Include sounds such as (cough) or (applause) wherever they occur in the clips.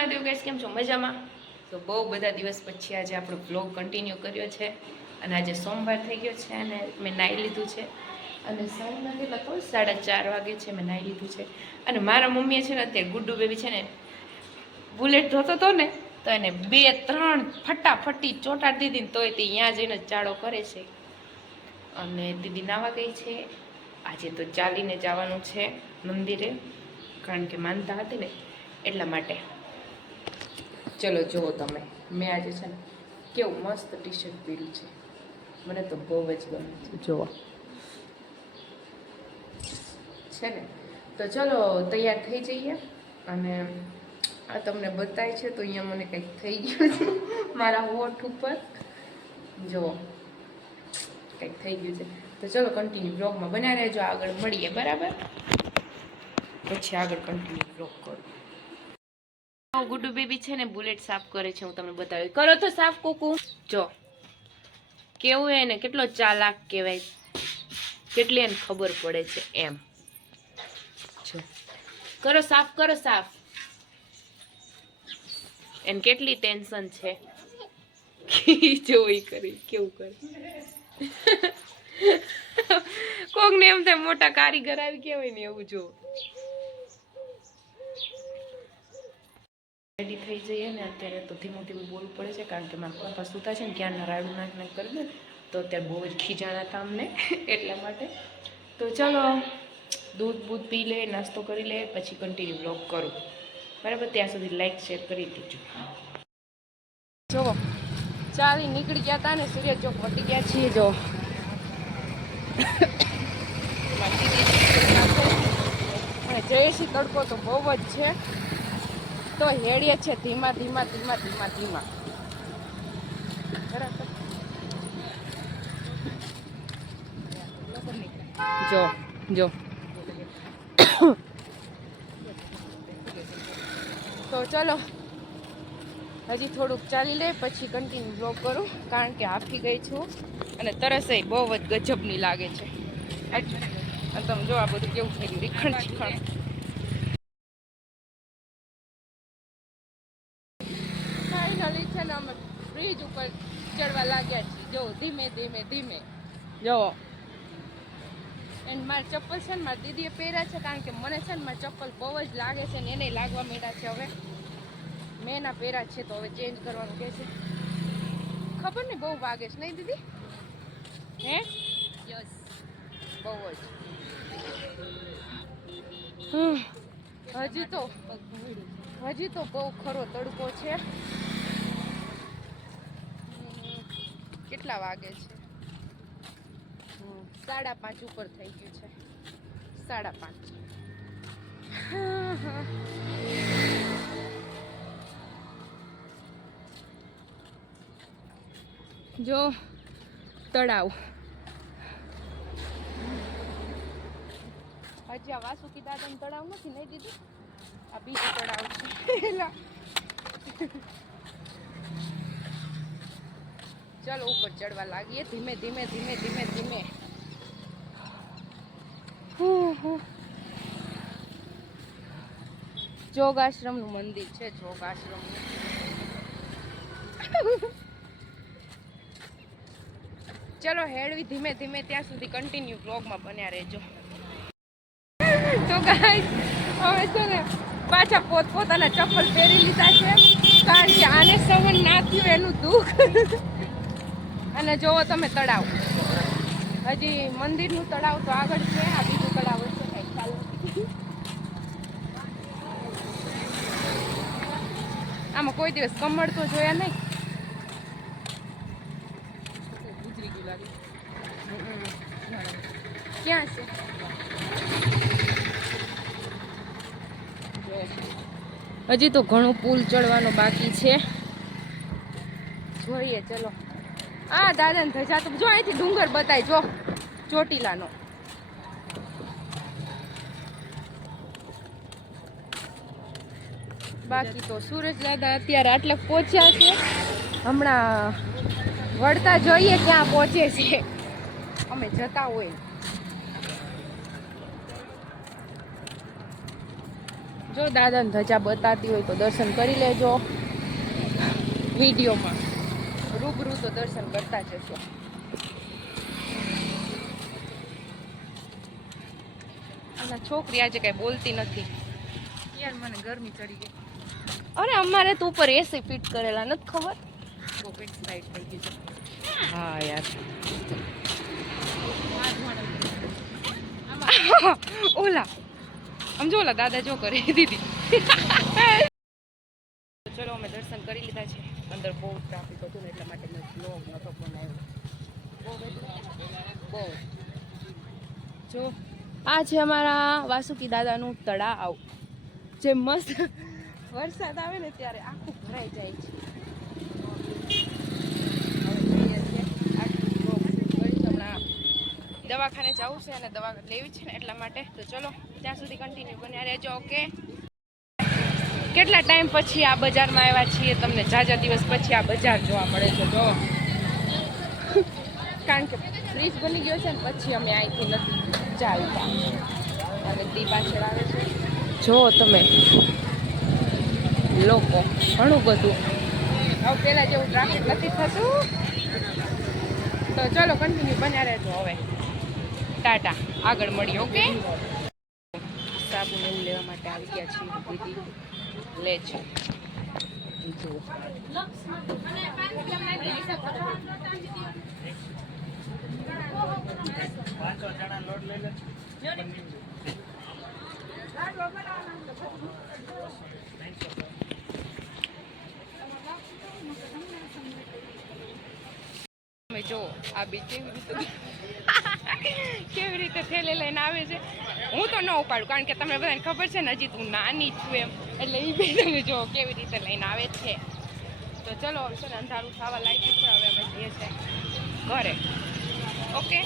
Mahadev gas કેમ છો? મજામાં? તો બહુ બધા દિવસ પછી આજે આપણો બ્લોગ કન્ટિન્યુ કર્યો છે અને આજે સોમવાર થઈ ગયો છે અને મેં નાહી લીધું છે. અને સાંજના કેટલા તો સાડા ચાર વાગે છે મેં નાહી લીધું છે. અને મારા મમ્મીએ છે ને અત્યારે ગુડ્ડુ બેબી છે ને બુલેટ ધોતો હતો ને, તો એને બે ત્રણ ફટાફટી ચોટાડી દીધી ને તોય તે ત્યાં જઈને ચાળો કરે છે. અને દીદી નાવા ગઈ છે. આજે તો ચાલીને જવાનું છે મંદિરે, કારણ કે માનતા હતી ને એટલા માટે. ચલો જુઓ તમે. મેં આજે છે ને કેવું મસ્ત ટી શર્ટ પહેર્યું છે. મને તો બહુ જ ગમે છે. જુઓ. છે ને? તો ચલો તૈયાર થઈ જઈએ. અને આ તમને બતાય છે તો અહીંયા મને કંઈક થઈ ગયું છે. મારા હોઠ ઉપર. જુઓ. કંઈક થઈ ગયું છે. તો ચલો કન્ટિન્યુ બ્લોગમાં બનાવી રહેજો. આગળ મળીએ બરાબર? પછી આગળ કન્ટિન્યુ બ્લોગ કરું. ગુડ્ડુ બેબી છે ને બુલેટ સાફ કરે છે, હું તમને બતાવી. કરો તો સાફ, કુકુ. જો. કેવું એને કેટલો ચાલાક કહેવાય. કેટલી એને ખબર પડે છે એમ. કરો સાફ કરો સાફ. એને કેટલી ટેન્શન છે. જોઈ કરી, કેવું કરે. કોક ને એમ થાય મોટા કારીગર આવી કેવાય ને એવું જો. રેડી થઈ જઈએ ને અત્યારે તો ધીમું ધીમું બોલવું પડે છે કારણ કે મારા પપ્પા સૂતા છે ને ત્યાં રાડું નાખ નાખ કરી દે ને, તો અત્યારે બહુ જ ખીજાણા હતા અમને (laughs) એટલા માટે. તો ચલો, દૂધ બૂધ પી લે, નાસ્તો કરી લે, પછી કન્ટિન્યુ બ્લોગ કરું. બરાબર, ત્યાં સુધી લાઈક શેર કરી દેજો. જો ચાલી નીકળી ગયા હતા ને, સૂર્ય ચોક વટી ગયા છીએ જો (coughs) જયેશી તડકો તો બહુ જ છે. તો હેડીએ છે ધીમા ધીમા ધીમા ધીમા ધીમા. જો જો. તો ચલો, હજી થોડુંક ચાલી લે, પછી કન્ટિન્યુ બ્લોગ કરું, કારણ કે હાફી ગઈ છું અને તરસ એ બહુ જ ગજબની લાગે છે. અને તમે જો આ બધું કેવું થઈ ગયું રીખણ શીખણ ફાઇનલી છે ને અમે બ્રિજ ઉપર ચડવા લાગ્યા છીએ જો ધીમે ધીમે. જો એન્ડ મારા ચપ્પલ છે ને મારી દીદીએ પહેર્યા છે કારણ કે મને છે ને મારા ચપ્પલ બહુ જ લાગે છે ને એને લાગવા માંડ્યા છે હવે. મેં એના પહેર્યા છે તો હવે ચેન્જ કરવાનું કહે છે. ખબર નહીં બહુ વાગે છે નહીં દીદી? હે? યસ બહુ જ. હજી તો હજી તો બહુ ખરો તડકો છે. કેટલા વાગે છે? સાડા પાંચ ઉપર થઈ ગયું છે. સાડા પાંચ. જો, તળાવ. હજી આ વાસુકી દાદાનું તળાવ નથી નહીં દીધું? આ બીજું તળાવ છે. ચાલો ઉપર ચડવા લાગીએ. ધીમે ધીમે ધીમે ધીમે ધીમે. જોગાશ્રમનું મંદિર છે, જોગાશ્રમ. ચલો હેડવી ધીમે ધીમે ત્યાં સુધી કન્ટિન્યુ બ્લોગમાં બન્યા રહેજો. તો ગાઈસ હવે છે ને પાછા પોત પોતાના ચપ્પલ પહેરી લીધા છે. કારણ કે આને સહન ના થયું, એનું દુઃખ. અને જોવો તમે તળાવ. હજી મંદિરનું તળાવ તો આગળ છે, આ બીજું તળાવ છે કંઈ ખ્યાલ આમાં કોઈ દિવસ કમળ તો જોયા નહીં. ગુજરી ગયું ક્યાં છે? હજી તો ઘણું પુલ ચડવાનો બાકી છે. જોઈએ, ચલો. આ દાદા ને ધજા તો જો અહીંથી ડુંગર બતાય, જો. ચોટીલાનો. બાકી તો સુરજ દાદા અત્યારે આટલે પહોંચ્યા છે. હમણાં વળતા જોઈએ ક્યાં પહોંચે છે. અમે જતા હોય. જો દાદાને ધજા બતાતી હોય તો દર્શન કરી લેજો. વિડીયોમાં. રૂબરૂ તો દર્શન કરતા જશો છોકરી આજે કઈ બોલતી નથી. યાર મને ગરમી ચડી ગઈ. અરે અમારે તો ઉપર એસી ફિટ કરેલા નથી ખબર? તો ફિટ સાઈડ થઈ ગઈ છે. હા યાર. ઓલા સમજો ઓલા દાદા જો કરે દીદી. ચલો અમે દર્શન કરી લીધા છે. અંદર બહુ ટ્રાફિક હતું ને એટલા માટે મેં બ્લોગ નહોતો બનાવ્યો બહુ એટલે બહુ જો આ છે અમારા વાસુકી દાદાનું તળાવ. જે મસ્ત વરસાદ આવે ને ત્યારે આખું ભરાઈ જાય છે. દવાખાને જવું છે અને દવા લેવી છે ને એટલા માટે. તો ચલો, ત્યાં સુધી કન્ટિન્યુ બન્યા રહેજો ઓકે કેટલા ટાઈમ પછી આ બજારમાં આવ્યા છીએ? તમને જાજા દિવસ પછી આ બજાર જોવા મળે છે, જો. કારણ કે બ્રિજ બની ગયો છે ને પછી અમે અહીંથી નથી ચાલતા અને દી પાછળ આવે છે. જો તમે લોકો ઘણું બધું. હવે પહેલાં જેવું ટ્રાફિક નથી થતું. તો ચલો કન્ટિન્યુ બન્યા રહેજો હવે. ટાટા. આગળ મળીએ ઓકે? સાબુ ને એવું લેવા માટે આવી ગયા છીએ દીદી લે છે. જુઓ તમે જો, આ બી કેવી રીતે (laughs) કેવી રીતે થેલે લઈને આવે છે. હું તો ન ઉપાડું, કારણ કે તમને બધાને ખબર છે ને, હજી તું નાની છું એમ. એટલે એ બી તમે જો, કેવી રીતે લઈને આવે છે. તો ચલો છે ને અંધારું થવા લાગ્યું છે, હવે અમે જઈએ છીએ ઘરે. ઓકે.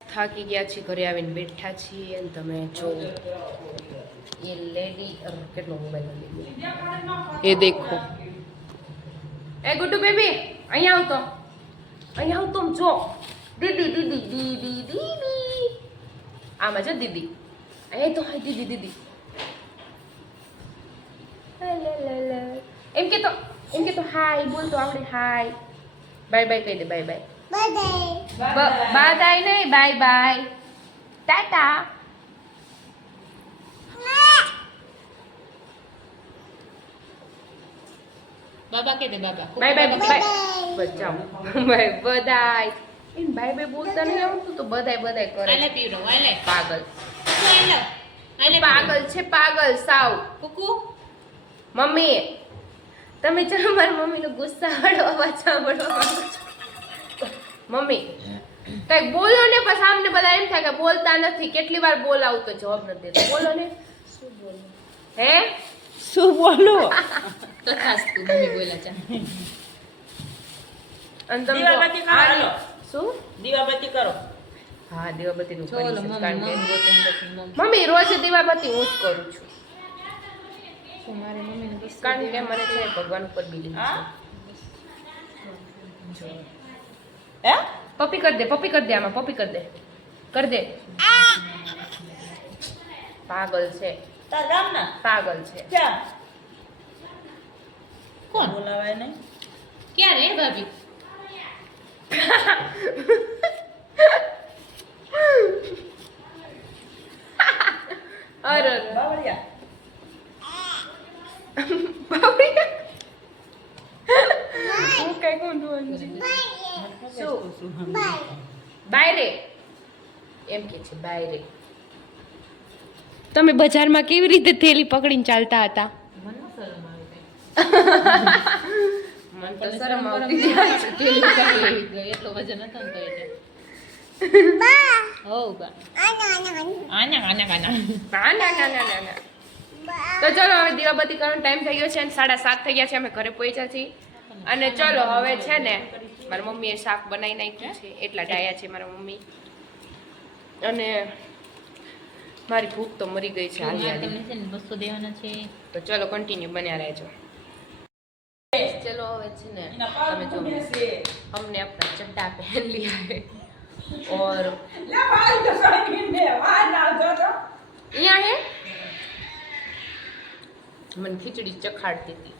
થાકી ગયા છીએ, ઘરે આવીને બેઠા છીએ અને તમે જો, એ લેડી કેટલો મોબાઈલ એ દેખો. એ ગુડ્ડુ બેબી, અહીંયા આવતો. અહીંયા આવતો જો. દીદી દીદી દીદી દીદી. આમાં જો દીદી. એ તો હાય દીદી દીદી. એમ કે તો એમ કે તો હાય બોલ તો આવડે હાય બાય બાય કહી દે બાય બાય બાય નહીં બાય બાય. ટાટા. બાબા કે દે બાબા. બાય બાય બાય બચાવ. બાય બધાય. એમ બાય બાય બોલતા નહીં આવડતું તો બધાય બધાય કરે. આલે પીરો આલે. પાગલ. આલે. આલે પાગલ છે પાગલ સાવ. કુકુ. મમ્મી તમે ચાલો મારી મમ્મીનો ગુસ્સા વાળો અવાજ સાંભળવા માંગો છો. મમ્મી. કંઈક બોલો ને પછી સામને બધા એમ થાય કે બોલતા નથી. કેટલી વાર બોલાવું તો જવાબ નથી દેતો. બોલો ને. હે? શું બોલો? તથાસ્તુ મમ્મી બોલા ચા અને તમે તો દીવાબત્તી કરો, હાલો. શું? દીવાબત્તી કરો. હા દીવાબત્તી નું કરી છે. મમ્મી રોજ દીવાબત્તી હું જ કરું છું. મારે મમ્મીને કારણ કે મને છે ને ભગવાન ઉપર બિલીવ હા? છે. હે? પપ્પી કરી દે પપ્પી કરી દે આમાં પપ્પી કરી દે. કર દે. પાગલ છે. તાર ગામના? પાગલ છે. ક્યાં? કોણ? બોલાવાય નહીં. ક્યાં રે ભાભી? અરે. બાવળિયા. બાવળિયા. હું કઈ અંજી. શું? બાયરે એમ કે છે બાયરે તમે બજારમાં કેવી રીતે થેલી પકડીને ચાલતા હતા? મને શરમ આવે (laughs) મને તો શરમ શરમ આવતી કરમ જાય છે. થેલી ઉપાડી ગઈ એટલો વજન હતો ને તો એટલે હોવ બા. આના આના આના. ના ના ના ના ના ના તો ચલો હવે દીવાબત્તી કરવાનો ટાઈમ થઈ ગયો છે અને સાડા સાત થઈ ગયા છે. અમે ઘરે પહોંચ્યા છીએ. અને ચલો હવે છે ને મારી મમ્મીએ શાક બનાવી નાખ્યું છે એટલા ડાયા છે મારા મમ્મી અને મારી ભૂખ તો મરી ગઈ છે હાલી મારે હાલી તમને છે ને બસો દેવાના છે તો ચલો કન્ટિન્યુ બન્યા રહેજો ચલો હવે છે ને એના તમે પાવ જો ઘૂમે છે हमने अपना चड्डा पहन लिया है और લે ભાઈ તો સાઈડ મે વાર ના જો તો यहाँ है મને ખીચડી ચખાડતી હતી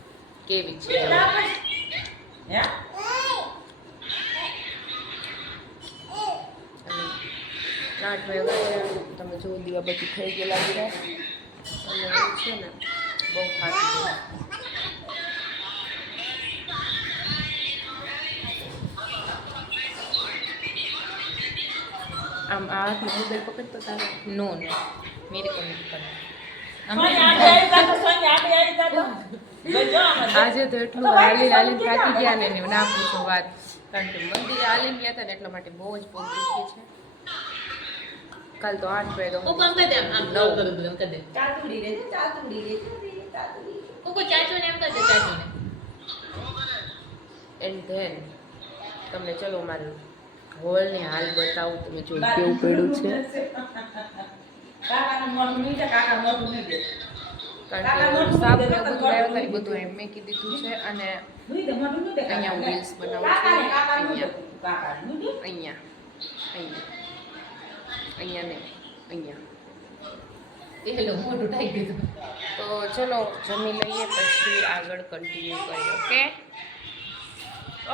કેવી આઠ વાગ્યા તમે જો દીવા બધી થઈ ગયેલા બધા અને છે ને બહુ થાકી આમ આ હાથ મોબાઈલ પકડતો તારે? નો નો. મેરે કો નહીં તો તો આમાં આજે તો એટલું હાલી હાલી થાકી ગયા ને ના પૂછો વાત. કારણ કે મંદિરે હાલીને ગયા હતા ને એટલા માટે બહુ જ બહુ દુઃખી છે. કાલ તો આઠ વાગે હું કામ કરી દે આમ આમ નવ. કરું બધું એમ કરી દે ચાતુડી રે છે ચાતુડી રે છે ચાતુડી કોકો ચાચો ને એમ કરી દે ચાચુ ને એન્ડ ધેન તમને ચલો મારું હોલની હાલ બતાવું તમે જો કેવું પડ્યું છે કાકાનું મોઢું નહીં છે કાકા મોઢું નહીં દે કારણ કે સાપ ને એવું બધું આવ્યું તારી બધું એમ મેકી દીધું છે અને નહીં દે મોઢું નહીં દે અહીંયા હું reels બનાવું છું. અહીંયા. દે. દે. અહીંયા અહીંયા અહીંયા નહીં અહીંયા. એ લો મોઢું ઢાઈ દીધું. તો ચલો જમી લઈએ પછી આગળ કન્ટિન્યુ કરીએ ઓકે?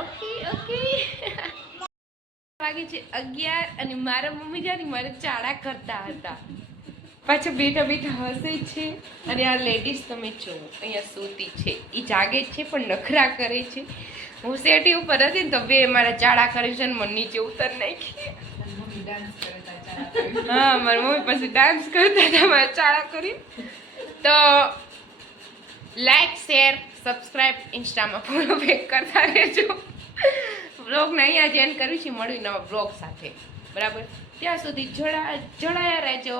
Okay okay. વાગે છે અગિયાર અને મારા મમ્મી જાની મારે ચાળા કરતા હતા. પાછા બેઠા બેઠા હસે છે. અને આ લેડીઝ તમે જો અહીંયા સૂતી છે. એ જાગે જ છે પણ નખરા કરે છે. હું સેટી ઉપર હતી ને તો બે મારા ચાળા કરે છે ને મને નીચે ઉતર નાખી. હા, મારી મમ્મી પછી ડાન્સ કરતા હતા મારા ચાળા કરી. તો લાઈક શેર સબસ્ક્રાઇબ ઇન્સ્ટામાં ફોલો બેક કરતા રહેજો. બ્લોગને અહીંયા જ એન્ડ કર્યું છે મળ્યું નવા બ્લોગ સાથે. બરાબર? ત્યાં સુધી જોડા જોડાયા રહેજો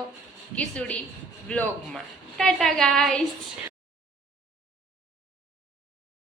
કિસુડી બ્લોગમાં ટાટા ગાઈસ